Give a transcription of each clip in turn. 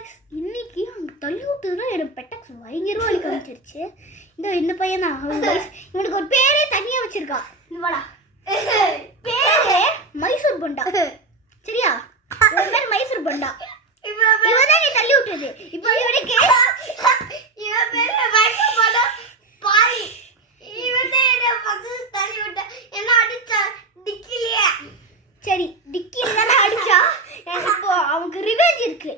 Guys, இன்னைக்கு அங்கே தள்ளி விட்டுதான் எனக்கு பெட்டக்ஸ் பயங்கரமா வலி காமிச்சிருச்சு. இந்த பையன் தான் இவனுக்கு ஒரு பேரே தனியா வச்சிருக்கான். பேரே மைசூர் பண்டா. சரியா, பேர் மைசூர் பண்டா. இவதான் நீ தள்ளி விட்டுது. இப்போ இவனுக்கு இவன் பேரு மைசூர் பண்டா பாரி. இவனே என்ன ஃபர்ஸ்ட் தள்ளி விட்ட. என்ன அடிச்சா டிக்கிலியே. சரி, டிக்கில தான அடிச்சா. இப்போ அவனுக்கு ரிவெஞ்ச் இருக்கு.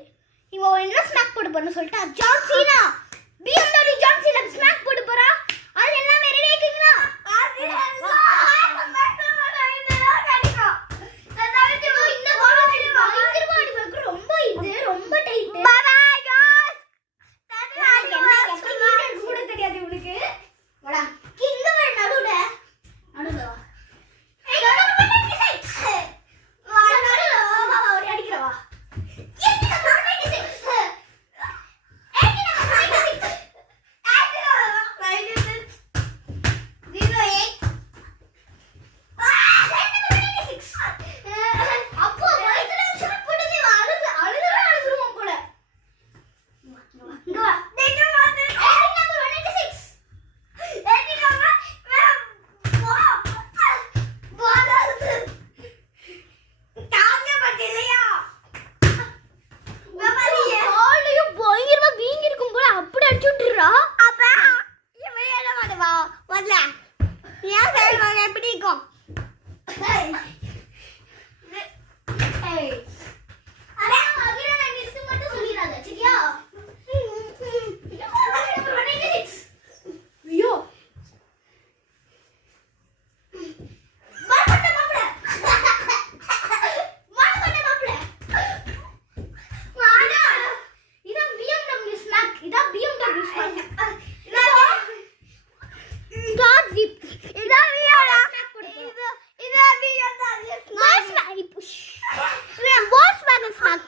இவன் என்ன ஸ்நாக் போட்டு பண்ண சொல்லிட்டா. John Cena BMW John Cena snack போட்டு போறா. அது எல்லாமே ரெடி ஆயிட்டீங்களா? ரொம்ப டைட். கூட தெரியாது இவனுக்கு. வாடா கிங்க வர நடுவுல நடுவுல அடிக்கிறவா.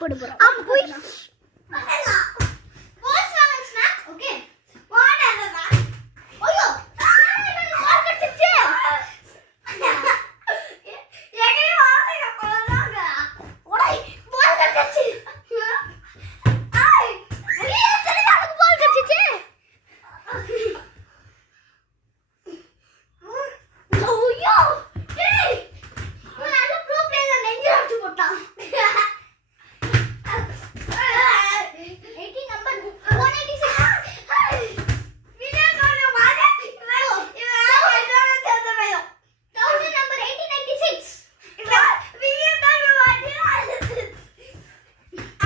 போடு போறோம்.